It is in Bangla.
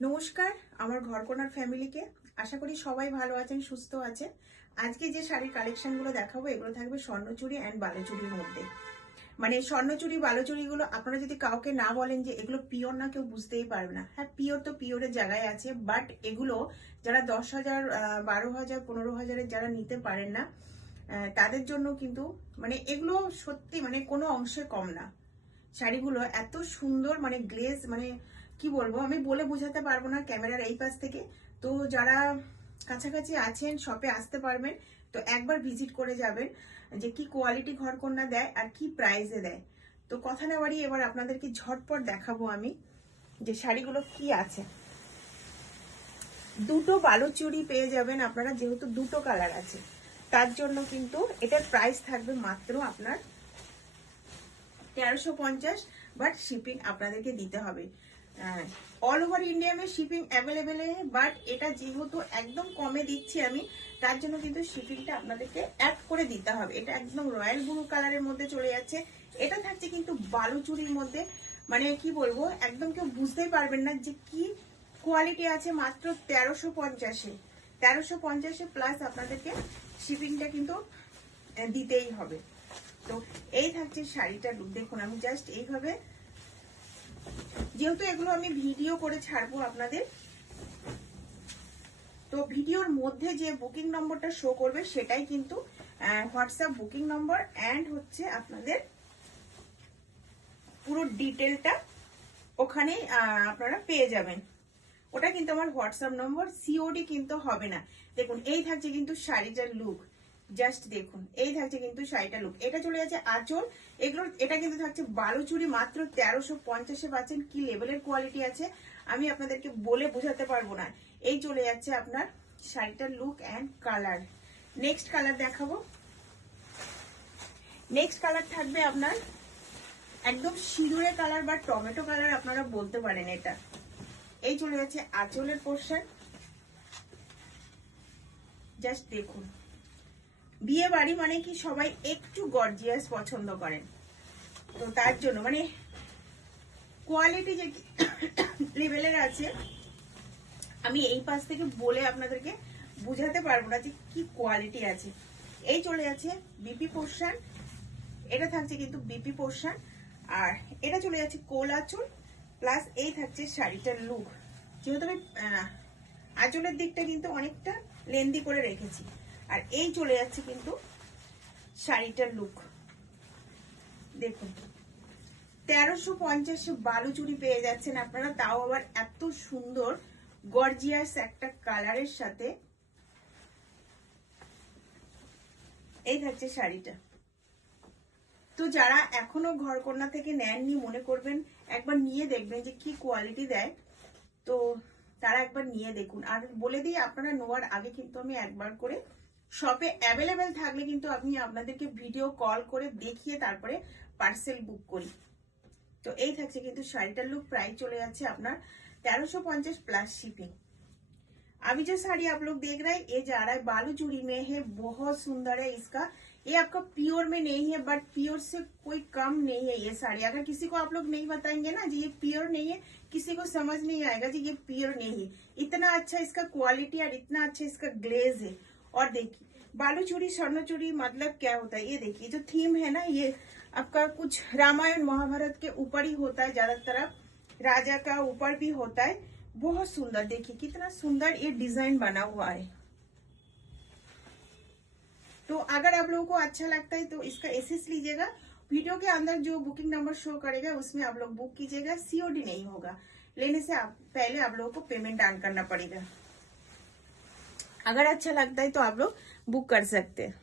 নমস্কার আমার ঘরকোনার ফ্যামিলিকে আশা করি সবাই ভালো আছেন, সুস্থ আছেন। আজকে যে শাড়ির কালেকশনগুলো দেখাবো এগুলো থাকবে স্বর্ণচুড়ি অ্যান্ড বালুচুরির মধ্যে। মানে স্বর্ণচুড়ি বালুচুরিগুলো আপনারা যদি কাউকে না বলেন যে এগুলো পিওর না, কেউ বুঝতেই পারবে না। হ্যাঁ, পিওর তো পিওরের জায়গায় আছে, বাট এগুলো যারা 10,000, 12,000, 15,000-এর যারা নিতে পারেন না, তাদের জন্য কিন্তু মানে এগুলো সত্যি মানে কোনো অংশে কম না। শাড়িগুলো এত সুন্দর, মানে গ্লেজ, মানে কি বলবো, আমি বলে বোঝাতে পারবো না ক্যামেরার এই পাশ থেকে। তো যারা কাছাকাছি আছেন শপে আসতে পারবেন, তো একবার ভিজিট করে যাবেন যে কি কোয়ালিটি ঘরকন্যা দেয় আর কি প্রাইসে দেয়। তো কথা না বাড়িয়ে এবার আপনাদেরকে ঝটপট দেখাবো আমি যে শাড়িগুলো কি আছে। দুটো বালুচুড়ি পেয়ে যাবেন আপনারা, যেহেতু দুটো কালার আছে তার জন্য কিন্তু এটার প্রাইস থাকবে মাত্র আপনার 1350, বাট শিপিং আপনাদেরকে দিতে হবে। অল ওভার ইন্ডিয়া মে শিপিং অ্যাভেলেবেল है, বাট এটা যেহেতু একদম কমে দিচ্ছি আমি, তার জন্য কিন্তু শিপিংটা আপনাদেরকে অ্যাড করে দিতে হবে। এটা একদম রয়্যাল ব্লু কালারের মধ্যে চলে যাচ্ছে। এটা থাকছে কিন্তু বালুচুরির মধ্যে, মানে কি বলবো, একদম কেউ বুঝতেই পারবেন না যে কি কোয়ালিটি আছে। মাত্র 1350-এ, 1350-এ প্লাস আপনাদেরকে শিপিংটা কিন্তু দিতেই হবে। তো এই থাকছে শাড়িটার লুক। দেখুন আমি জাস্ট এইভাবে, যেহেতু এগুলো আমি ভিডিও করে ছাড়বো আপনাদের, তো ভিডিওর মধ্যে যে বুকিং নম্বরটা শো করবে সেটাই কিন্তু হোয়াটসঅ্যাপ বুকিং নম্বর, অ্যান্ড হচ্ছে আপনাদের পুরো ডিটেলটা ওখানে আপনারা পেয়ে যাবেন। ওটা কিন্তু আমার হোয়াটসঅ্যাপ নম্বর, সিওডি কিন্তু হবে না। দেখুন এই থাকছে কিন্তু শাড়িটার লুক, জাস্ট দেখুন এই থাকছে কিন্তু শাড়িটার লুক। এটা চলে যাচ্ছে আঁচল, এটা কিন্তু থাকছে বালুচুরি। মাত্র 1350-এ পাচ্ছেন। কি লেভেলের কোয়ালিটি আছে আমি আপনাদেরকে বলে বোঝাতে পারবো না। এই চলে যাচ্ছে আপনার শাড়িটার look and colour. Next colour দেখাবো। নেক্সট কালার থাকবে আপনার একদম সিঁদুরে কালার বা টমেটো কালার আপনারা বলতে পারেন। এটা এই চলে যাচ্ছে আঁচলের পোর্শন, জাস্ট দেখুন। বিয়ে বাড়ি মানে কি সবাই একটু গর্জিয়াস পছন্দ করেন, তো তার জন্য মানে কোয়ালিটি যে লেভেলের আছে আমি এই পাশ থেকে বলে আপনাদেরকে বুঝাতে পারবো না যে কি কোয়ালিটি আছে। এই চলে যাচ্ছে বিপি পোর্শন, এটা থাকছে কিন্তু বিপি পোর্শন, আর এটা চলে যাচ্ছে কোল আঁচল, প্লাস এই থাকছে শাড়িটার লুক। যেহেতু আমি আঁচলের দিকটা কিন্তু অনেকটা লেন্দি করে রেখেছি, আর এই চলে যাচ্ছে কিন্তু শাড়িটার লুক। দেখুন 1350-এ বালুচুরি পেয়ে যাচ্ছেন আপনারা, তাও আবার এত সুন্দর গর্জিয়াস একটা কালারের সাথে। এই থাকছে শাড়িটা। তো যারা এখনো ঘরকন্যা থেকে নেননি, মনে করবেন একবার নিয়ে দেখবেন যে কি কোয়ালিটি দেয়, তো তারা একবার নিয়ে দেখুন। আর বলে দিই, আপনারা নেওয়ার আগে কিন্তু আমি একবার করে শপে অ্যাভেলেবেল থাকলে কিন্তু আমি আপনাদেরকে ভিডিও কল করে দেখিয়ে তারপরে পার্সেল বুক করি। তো এই থাকছে কিন্তু শাড়িটার লুক। প্রাইস চলে যাচ্ছে আপনার 1350 प्लस शिपिंग। अभी जो साड़ी आप लोग देख रहे हैं ये जा रहा है बालूचूड़ी में है, बहुत सुंदर है। इसका ये आपका प्योर में नहीं है, बट प्योर से कोई कम नहीं है ये साड़ी। अगर किसी को आप लोग नहीं बताएंगे ना जी ये प्योर नहीं है, किसी को समझ नहीं आएगा जी ये प्योर नहीं है। इतना अच्छा इसका क्वालिटी और इतना अच्छा इसका ग्लेज है। और देखिए बालूचूड़ी स्वर्णचूड़ी मतलब क्या होता है, ये देखिए जो थीम है ना, ये आपका कुछ रामायण महाभारत के ऊपर ही होता है, ज्यादातर राजा का ऊपर भी होता है। बहुत सुंदर, देखिए कितना सुंदर ये डिजाइन बना हुआ है। तो अगर आप लोगों को अच्छा लगता है तो इसका एसेस लीजिएगा। वीडियो के अंदर जो बुकिंग नंबर शो करेगा उसमें आप लोग बुक कीजिएगा। सीओडी नहीं होगा, लेने से पहले आप लोगों को पेमेंट डाउन करना पड़ेगा। अगर अच्छा लगता है तो आप लोग बुक कर सकते हैं।